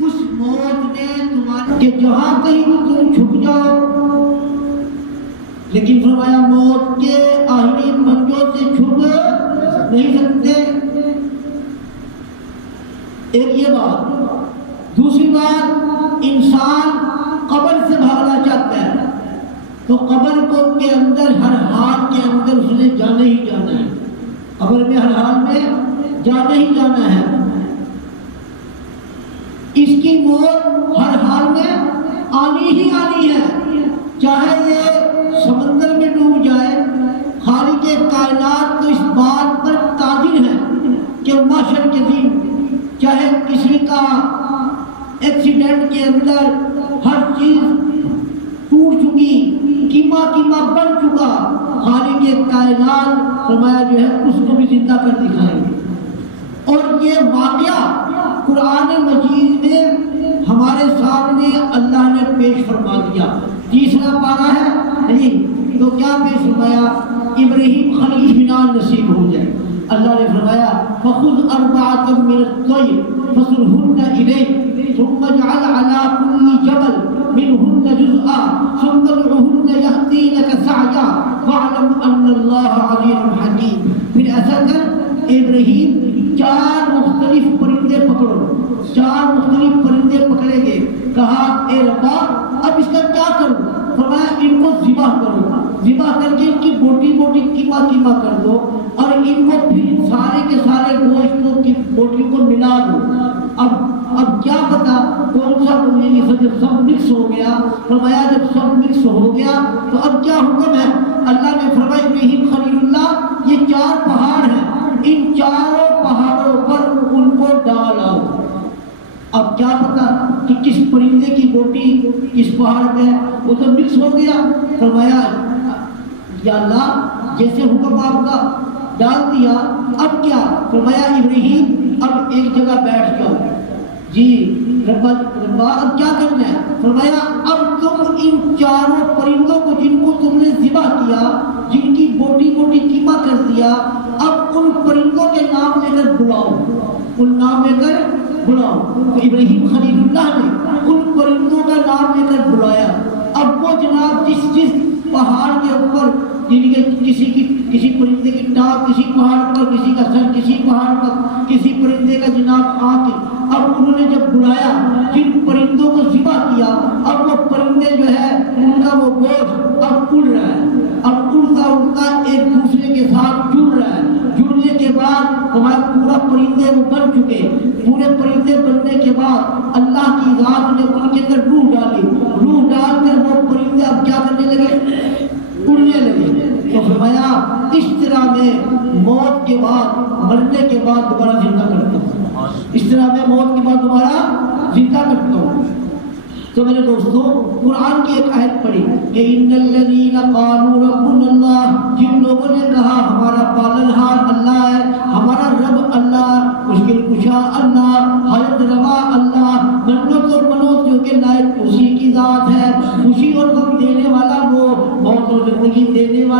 اس موت نے تمہارے کہ جہاں کہیں تم چھپ جاؤ، لیکن فرمایا موت کے آخری پنجوں سے چھپ نہیں سکتے۔ ایک یہ بات۔ دوسری بات، انسان قبر سے بھاگنا چاہتا ہے تو قبر کو کے اندر ہر حال کے اندر اس نے جانا ہی جانا ہے، قبر میں ہر حال میں جانا ہی جانا ہے۔ اس کی موت ہر حال میں آنی ہی آنی ہے، چاہے یہ سمندر میں ڈوب جائے۔ خالق کائنات تو اس بات پر قادر ہے کہ محشر کے دن چاہے کسی کا ایکسیڈنٹ کے اندر ہر چیز ٹوٹ چکی، کیما کیما بن چکا، خالق کائنات فرمایا جو ہے اس کو بھی زندہ کر دکھائیں گے۔ اور یہ واقعہ قرآن مجید میں ہمارے سامنے اللہ نے پیش فرما دیا۔ تیسرا پارہ ہے نہیں تو کیا پیش فرمایا؟ ابراہیم خلیل اطمینان نصیب ہو جائے۔ اللہ نے فرمایا فخذ اربعۃ من الطیر فصرهن الیک ثم اجعل علی کل جبل منهن جزءا ثم ادعهن یأتینک سعیا واعلم ان اللہ علیم حکیم۔ پھر ایسا کر ابراہیم چار مختلف پرندے پکڑو، چار مختلف پرندے پکڑے گے۔ کہا اے ربا اب اس کا کیا کروں؟ فرمایا ان کو ذبح کرو، ذبح کر کے ان کی بوٹی بوٹی کیما کیما کر دو اور ان کو پھر سارے کے سارے گوشتوں کی بوٹی کو ملا دو۔ اب کیا پتا کون سا سب مکس ہو گیا۔ فرمایا جب سب مکس ہو گیا تو اب کیا حکم ہے؟ اللہ نے فرمایا ابراہیم خلیل اللہ یہ چار پہاڑ ہیں، ان چاروں پہاڑوں پر ان کو ڈال آؤ۔ اب کیا پتا کہ کس پرندے کی بوٹی کس پہاڑ پہ ہے، وہ تو مکس ہو گیا۔ فرمایا یا اللہ جیسے حکم آپ کا ڈال دیا، اب کیا؟ فرمایا ابراہیم اب ایک جگہ بیٹھ جاؤ۔ جی ربا اب کیا کرنا ہے؟ فرمایا اب تم ان چاروں پرندوں کو جن کو تم نے ذبح کیا، جن کی بوٹی بوٹی کیما کر دیا، اب ان پرندوں کے نام لے کر بلاؤ، ان نام لے کر بلاؤ۔ تو ابراہیم خلیل اللہ نے ان پرندوں کا نام لے کر بلایا۔ اب وہ جناب جس پہاڑ کے اوپر کسی پرندے کی ٹانگ کسی پہاڑ پر، کسی کا سر کسی پہاڑ پر، کسی پرندے کا جناب آنکھ، اب انہوں نے جب بلایا جن پرندوں کو ذبح کیا، اب وہ پرندے جو ہے ان کا وہ گوشت اب اڑ رہا ہے، اب اڑتا اڑتا ایک دوسرے کے ساتھ جڑ رہا ہے۔ جڑنے کے بعد ہمارا پورا پرندے وہ بن چکے۔ پورے پرندے بننے کے بعد اللہ کی ذات نے ان کے اندر روح ڈالی، روح ڈال کر وہ پرندے اب کیا کرنے لگے؟ اڑنے لگے۔ تو فرمایا اس طرح میں موت کے بعد، مرنے کے بعد دوبارہ زندہ کرتا ہوں، اس طرح میں موت کے بعد دوبارہ زندہ کرتا ہوں۔ تو میرے دوستوں قرآن کی ایک آیت پڑھی کہ ان الذین قالوا ربنا اللہ، جن لوگوں نے کہا ہمارا پالنہار اللہ ہے، ہمارا رب اللہ، مشکل کشا اللہ، حالت روا اللہ، منت اور منوت جو کہ لائق اسی کی ذات ہے، خوشی اور غم دینے والا وہ، موت اور زندگی دینے والا